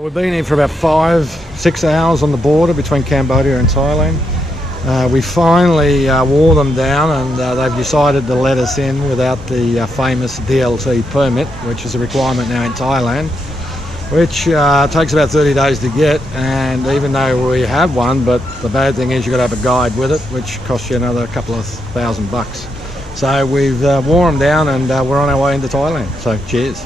We've been here for about 5-6 hours on the border between Cambodia and Thailand. We finally wore them down, and they've decided to let us in without the famous DLT permit, which is a requirement now in Thailand, which takes about 30 days to get. And even though we have one, but the bad thing is you've got to have a guide with it, which costs you another couple of $1,000 bucks. So we've worn them down, and we're on our way into Thailand. So cheers.